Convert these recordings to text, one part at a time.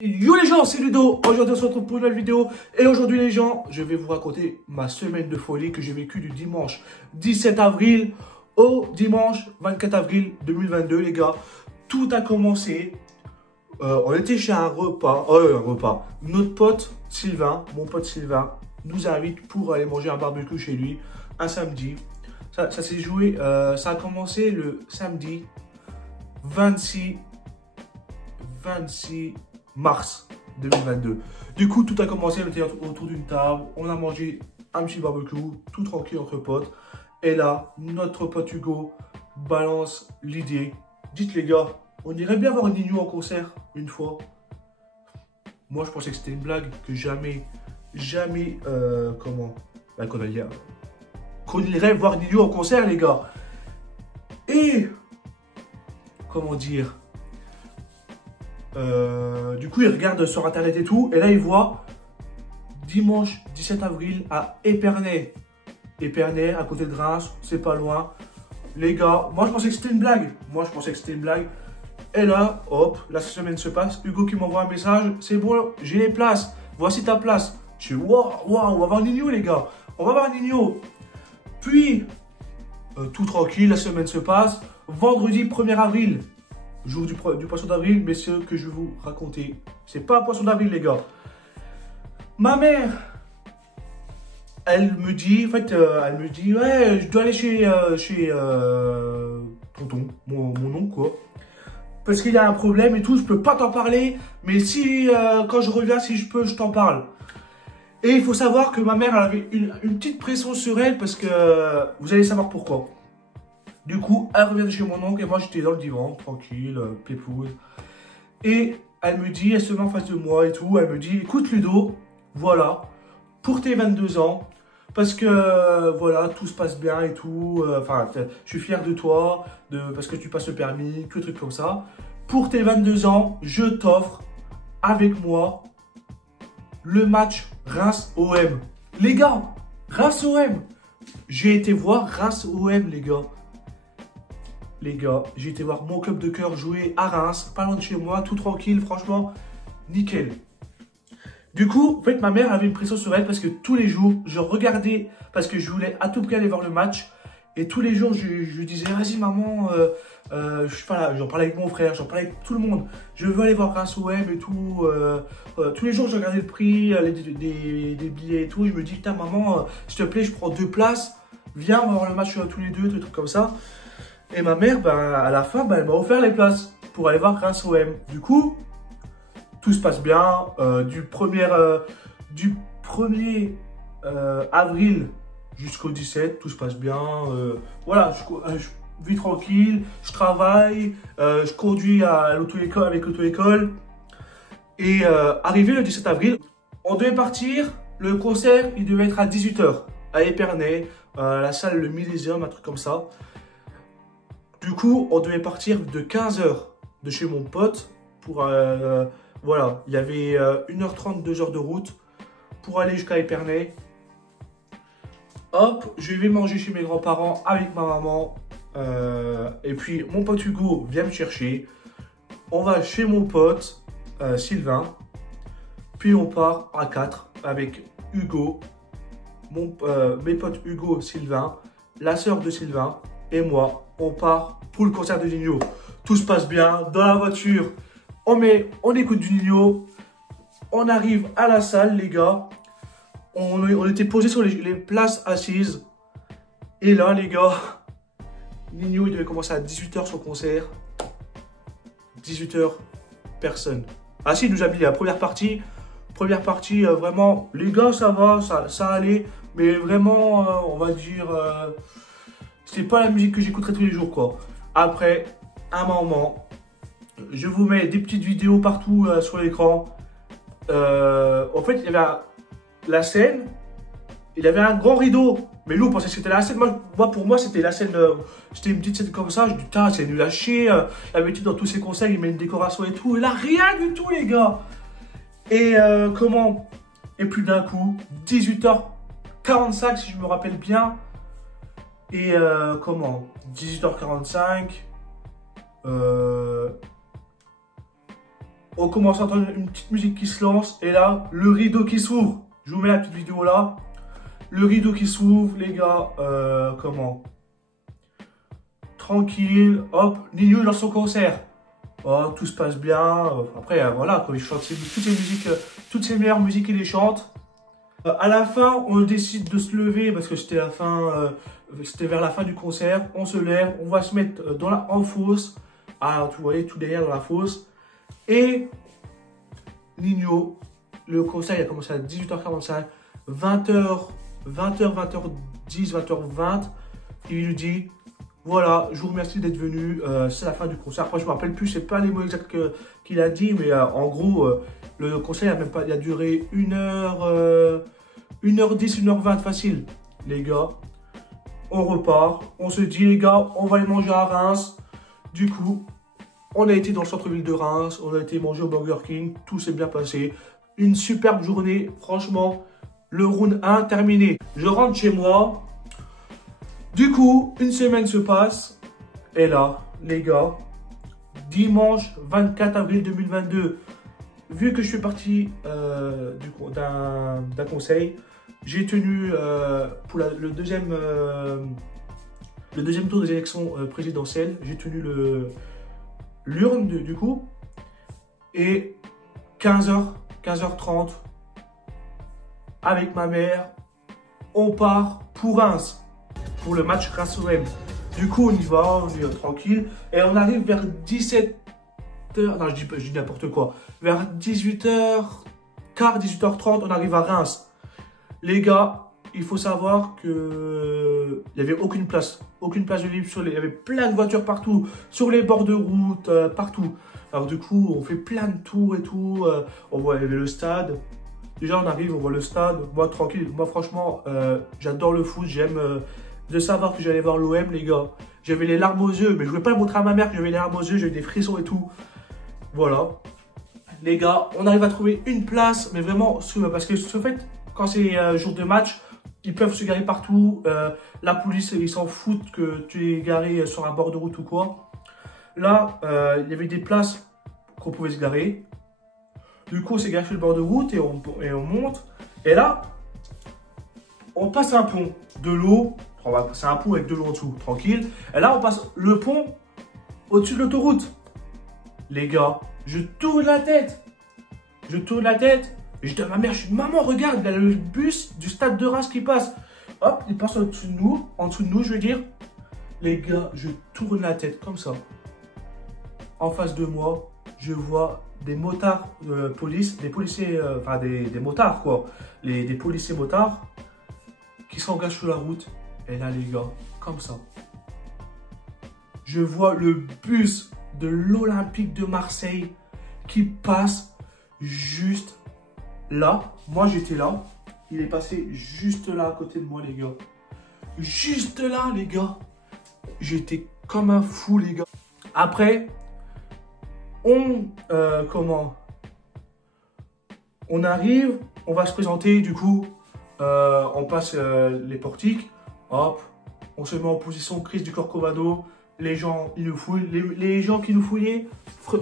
Yo les gens, c'est Ludo. Aujourd'hui on se retrouve pour une nouvelle vidéo. Et aujourd'hui les gens, je vais vous raconter ma semaine de folie que j'ai vécue du dimanche 17 avril au dimanche 24 avril 2022 les gars. Tout a commencé, on était chez un repas. Notre pote Sylvain, mon pote Sylvain, nous invite pour aller manger un barbecue chez lui un samedi. Ça s'est joué, ça a commencé le samedi 26 mars 2022. Du coup, tout a commencé, on était autour d'une table, on a mangé un petit barbecue, tout tranquille entre potes. Et là, notre pote Hugo balance l'idée. Dites les gars, on irait bien voir Nino en concert une fois. Moi, je pensais que c'était une blague, que qu'on irait voir Nino en concert, les gars. Et, comment dire, du coup, il regarde sur internet et tout, et là, il voit dimanche 17 avril à Épernay. Épernay, à côté de Reims, c'est pas loin. Les gars, moi, je pensais que c'était une blague. Et là, hop, la semaine se passe. Hugo qui m'envoie un message. C'est bon, j'ai les places. Voici ta place. Je suis waouh, on va voir Nino, les gars. On va voir Nino. Puis, tout tranquille, la semaine se passe. Vendredi 1er avril. Jour du poisson d'avril, mais ce que je vais vous raconter, c'est pas un poisson d'avril, les gars. Ma mère, elle me dit, ouais, je dois aller chez tonton, mon oncle, quoi. Parce qu'il y a un problème et tout, je peux pas t'en parler, mais si, quand je reviens, si je peux, je t'en parle. Et il faut savoir que ma mère, elle avait une petite pression sur elle, parce que vous allez savoir pourquoi. Du coup, elle revient de chez mon oncle et moi j'étais dans le divan, tranquille, pépouze. Et elle me dit, elle se met en face de moi et tout, elle me dit, écoute Ludo, voilà, pour tes 22 ans, parce que voilà, tout se passe bien et tout, enfin, je suis fier de toi, parce que tu passes le permis, que trucs comme ça. Pour tes 22 ans, je t'offre avec moi le match Reims-OM. Les gars, Reims-OM, j'ai été voir Reims-OM, les gars. Les gars, j'ai été voir mon club de cœur jouer à Reims, pas loin de chez moi, tout tranquille, franchement, nickel. Du coup, en fait, ma mère avait une pression sur elle parce que tous les jours, je regardais, parce que je voulais à tout prix aller voir le match. Et tous les jours, je lui disais, vas-y maman, j'en parlais avec mon frère, j'en parlais avec tout le monde. Je veux aller voir Reims OM et tout. Tous les jours, je regardais le prix, des billets et tout. Et je me dis, putain maman, s'il te plaît, je prends 2 places. Viens, on va voir le match tous les deux, des trucs comme ça. Et ma mère, à la fin, elle m'a offert les places pour aller voir Reims OM. Du coup, tout se passe bien. Du 1er avril jusqu'au 17, tout se passe bien. Voilà, je vis tranquille, je travaille, je conduis à l'auto-école avec l'auto-école. Et arrivé le 17 avril, on devait partir. Le concert, il devait être à 18 h à Épernay, la salle Le Millésium, un truc comme ça. Du coup, on devait partir de 15 h de chez mon pote pour... voilà, il y avait 1h30, 2 h de route pour aller jusqu'à Épernay. Hop, je vais manger chez mes grands-parents avec ma maman. Et puis, mon pote Hugo vient me chercher. On va chez mon pote Sylvain. Puis, on part à 4 avec Hugo, mes potes Hugo, Sylvain, la sœur de Sylvain et moi. On part pour le concert de Nino. Tout se passe bien. Dans la voiture, on écoute du Nino. On arrive à la salle, les gars. On était posés sur les places assises. Et là, les gars, Nino, il devait commencer à 18 h son concert. 18 h, personne. Ah si, il nous a mis la première partie. Première partie, vraiment, les gars, ça va, ça allait. Mais vraiment, on va dire... c'est pas la musique que j'écouterai tous les jours, quoi. Après, un moment, je vous mets des petites vidéos partout sur l'écran. En fait, il y avait la scène, il y avait un grand rideau. Mais nous, on pensait que c'était la scène. Moi, pour moi, c'était la scène. C'était une petite scène comme ça. Je dis, putain, c'est nul à chier. D'habitude, dans tous ces concerts, il met une décoration et tout. Et là, rien du tout, les gars. Et comment? Et puis d'un coup, 18 h 45, si je me rappelle bien. Et 18 h 45, On commence à entendre une petite musique qui se lance. Et là, le rideau qui s'ouvre. Je vous mets la petite vidéo là. Le rideau qui s'ouvre, les gars. Comment? Tranquille. Hop, Nino lance son concert. Oh, tout se passe bien. Après, voilà, quand il chante toutes ces musiques, toutes ces meilleures musiques, il les chante. À la fin, on décide de se lever parce que c'était la fin, c'était vers la fin du concert. On se lève, on va se mettre en fosse. Ah, vous voyez, tout derrière dans la fosse. Et Nino, le concert il a commencé à 18h45, 20h, 20h10, 20h20. Il lui dit, voilà, je vous remercie d'être venu, c'est la fin du concert. Après, je ne me rappelle plus, c'est pas les mots exacts qu'il a dit, mais en gros, le concert il a duré 1h10, 1h20 facile. Les gars, on repart, on se dit, les gars, on va aller manger à Reims. Du coup, on a été dans le centre-ville de Reims, on a été manger au Burger King, tout s'est bien passé. Une superbe journée, franchement, le round 1 terminé. Je rentre chez moi. Du coup, une semaine se passe. Et là, les gars, dimanche 24 avril 2022, vu que je suis parti d'un conseil, j'ai tenu pour le deuxième tour des élections présidentielles, j'ai tenu l'urne du coup. Et 15h30, avec ma mère, on part pour Reims. Pour le match Reims-OM. Du coup, on y va tranquille. Et on arrive vers 17h. Non, je dis n'importe quoi. Vers 18h15, 18h30, on arrive à Reims. Les gars, il faut savoir que il n'y avait aucune place. Aucune place de libre. Il y avait plein de voitures partout. Sur les bords de route, partout. Alors du coup, on fait plein de tours et tout. On voit, il y avait le stade. Déjà, on arrive, on voit le stade. Moi, tranquille. Moi, franchement, j'adore le foot. J'aime... de savoir que j'allais voir l'OM, les gars. J'avais les larmes aux yeux, mais je ne voulais pas le montrer à ma mère que j'avais les larmes aux yeux, j'avais des frissons et tout. Voilà. Les gars, on arrive à trouver une place, mais vraiment, parce que ce fait, quand c'est jour de match, ils peuvent se garer partout. La police, ils s'en foutent que tu es garé sur un bord de route ou quoi. Là, il y avait des places qu'on pouvait se garer. Du coup, on s'est garé sur le bord de route et on monte. Et là, on passe un pont de l'eau. C'est un pont avec de l'eau en dessous, tranquille. Et là, on passe le pont au-dessus de l'autoroute. Les gars, je tourne la tête. Je tourne la tête. Et je dis à ma mère, je dis, maman, regarde, il y a le bus du stade de Reims qui passe. Hop, il passe au-dessus de nous, je veux dire. Les gars, je tourne la tête comme ça. En face de moi, je vois des motards de police, des policiers, enfin des motards quoi. Des policiers motards qui s'engagent sur la route. Et là, les gars, comme ça, je vois le bus de l'Olympique de Marseille qui passe juste là. Moi, j'étais là. Il est passé juste là à côté de moi, les gars. Juste là, les gars. J'étais comme un fou, les gars. Après, on arrive, on va se présenter, du coup, on passe les portiques. Hop, on se met en position crise du Corcovado. Les gens, ils nous fouillent. Les gens qui nous fouillaient,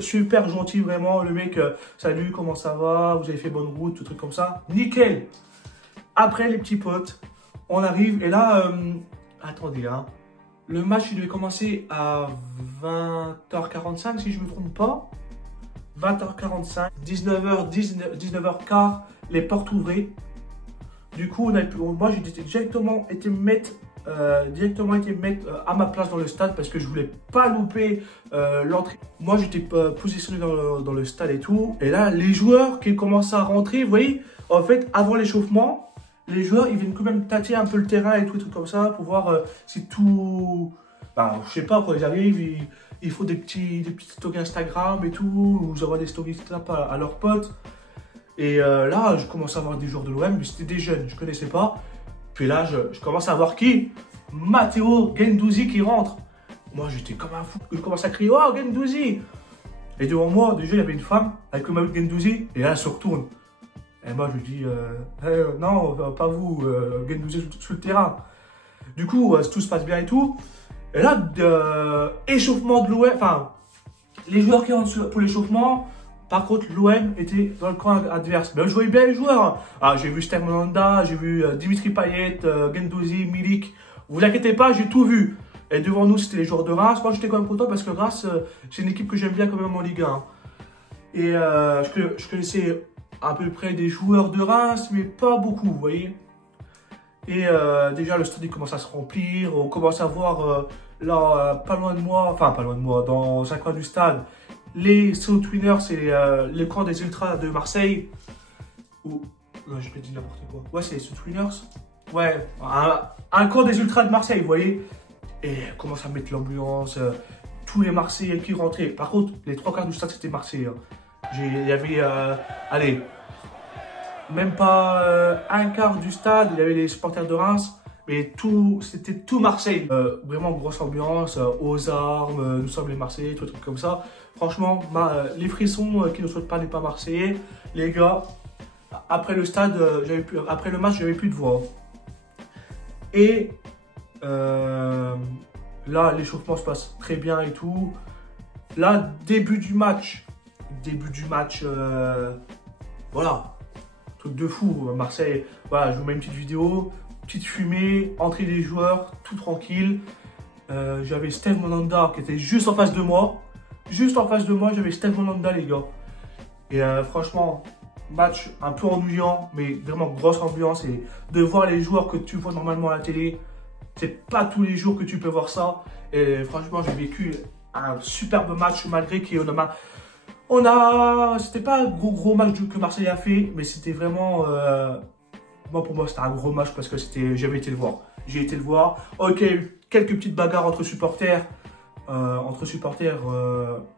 super gentils, vraiment. Le mec, salut, comment ça va? Vous avez fait bonne route, tout truc comme ça. Nickel. Après, les petits potes, on arrive. Et là, attendez, hein. Le match, il devait commencer à 20h45, si je ne me trompe pas. 20h45, 19h15, les portes ouvrées. Du coup, moi, j'ai directement été mettre à ma place dans le stade parce que je voulais pas louper l'entrée. Moi, j'étais positionné dans le stade et tout. Et là, les joueurs qui commencent à rentrer, vous voyez, en fait, avant l'échauffement, les joueurs, ils viennent quand même tâter un peu le terrain et tout, trucs comme ça, pour voir si tout... Bah, je sais pas, quand ils arrivent, ils font des petites stories Instagram et tout, ou ils envoient des stories Snap à leurs potes. Et là, je commence à voir des joueurs de l'OM, mais c'était des jeunes, je connaissais pas. Puis là, je commence à voir qui? Matteo Guendouzi qui rentre. Moi, j'étais comme un fou. Je commence à crier, oh, Guendouzi! Et devant moi, déjà, il y avait une femme avec le maillot de Guendouzi, et là, elle se retourne. Et moi, je lui dis, non, pas vous, Guendouzi sur le terrain. Du coup, tout se passe bien et tout. Et là, échauffement de l'OM, enfin, les joueurs qui rentrent pour l'échauffement, Par contre, l'OM était dans le camp adverse. Mais je voyais bien les joueurs. Hein. Ah, j'ai vu Steve Mandanda, j'ai vu Dimitri Payet, Guendouzi, Milik. Vous inquiétez pas, j'ai tout vu. Et devant nous, c'était les joueurs de Reims. Moi, j'étais quand même content parce que Reims, c'est une équipe que j'aime bien quand même en Ligue 1. Et je connaissais à peu près des joueurs de Reims, mais pas beaucoup, vous voyez. Et déjà, le stade il commence à se remplir. On commence à voir là, pas loin de moi, enfin pas loin de moi, dans un coin du stade, les South Winners, c'est le camp des Ultras de Marseille. Ou, non, je vais dire n'importe quoi. Ouais, c'est les South Winners. Ouais, un camp des Ultras de Marseille, vous voyez. Et on commence à mettre l'ambiance, tous les Marseillais qui rentraient. Par contre, les 3/4 du stade, c'était Marseillais. Il y avait, allez, même pas un quart du stade, il y avait les supporters de Reims. Mais c'était tout Marseille. Vraiment grosse ambiance, aux armes, nous sommes les Marseillais, tout un truc comme ça. Franchement, les frissons qui ne souhaitent pas n'est pas Marseillais. Les gars, après le stade, après le match, j'avais plus de voix. Et là, l'échauffement se passe très bien et tout. Là, début du match, voilà, truc de fou. Marseille, voilà, je vous mets une petite vidéo. Petite fumée, entrée des joueurs, tout tranquille. J'avais Steve Mandanda qui était juste en face de moi. Juste en face de moi, j'avais Steve Mandanda, les gars. Et franchement, match un peu ennuyant, mais vraiment grosse ambiance. Et de voir les joueurs que tu vois normalement à la télé, c'est pas tous les jours que tu peux voir ça. Et franchement, j'ai vécu un superbe match malgré qu'on a... C'était pas un gros match que Marseille a fait, mais c'était vraiment... pour moi, c'était un gros match parce que j'avais été le voir. J'ai été le voir. Ok, quelques petites bagarres entre supporters.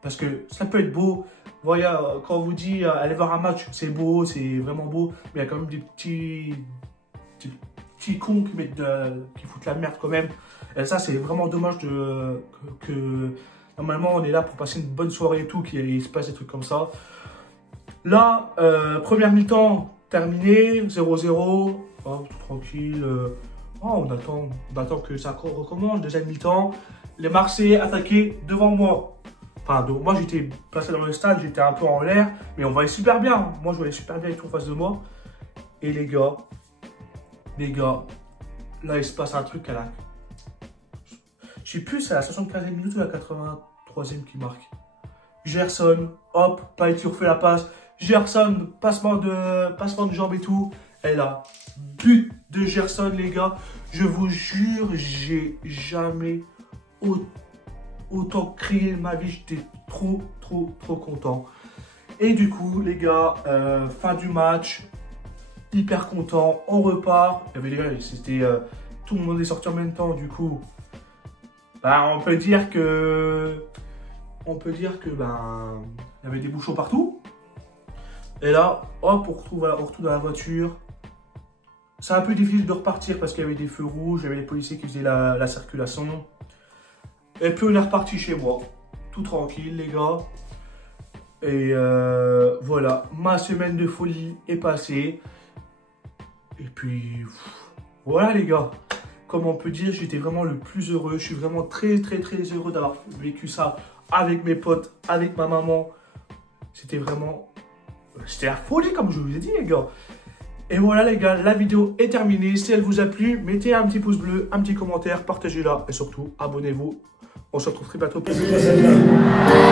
Parce que ça peut être beau. Voyez, quand on vous dit allez voir un match, c'est beau, c'est vraiment beau. Mais il y a quand même des petits cons qui foutent la merde quand même. Et ça, c'est vraiment dommage que normalement, on est là pour passer une bonne soirée et tout, qu'il se passe des trucs comme ça. Là, première mi-temps terminé, 0-0, tout tranquille. On attend que ça recommence. Deuxième mi-temps, les Marseillais attaquaient devant moi. Enfin, donc, moi j'étais placé dans le stade, j'étais un peu en l'air, mais on voyait super bien. Moi je voyais super bien et tout en face de moi. Et les gars, là il se passe un truc à la... Je sais plus, c'est à la 75e minute ou la 83e qui marque. Gerson, hop, Payet refait la passe. Gerson, passement de jambes et tout. Et là, but de Gerson, les gars. Je vous jure, j'ai jamais autant crié de ma vie. J'étais trop content. Et du coup, les gars, fin du match. Hyper content. On repart. Il y avait les gars, c'était... tout le monde est sorti en même temps, du coup. On peut dire que... il y avait des bouchons partout. Et là, hop, on retrouve dans la voiture. C'est un peu difficile de repartir parce qu'il y avait des feux rouges, il y avait les policiers qui faisaient la circulation. Et puis on est reparti chez moi. Tout tranquille, les gars. Et voilà, ma semaine de folie est passée. Et puis, voilà les gars. Comme on peut dire, j'étais vraiment le plus heureux. Je suis vraiment très heureux d'avoir vécu ça avec mes potes, avec ma maman. C'était la folie comme je vous ai dit les gars. Et voilà les gars, la vidéo est terminée. Si elle vous a plu, mettez un petit pouce bleu, un petit commentaire, partagez-la et surtout abonnez-vous. On se retrouve très bientôt pour une prochaine vidéo.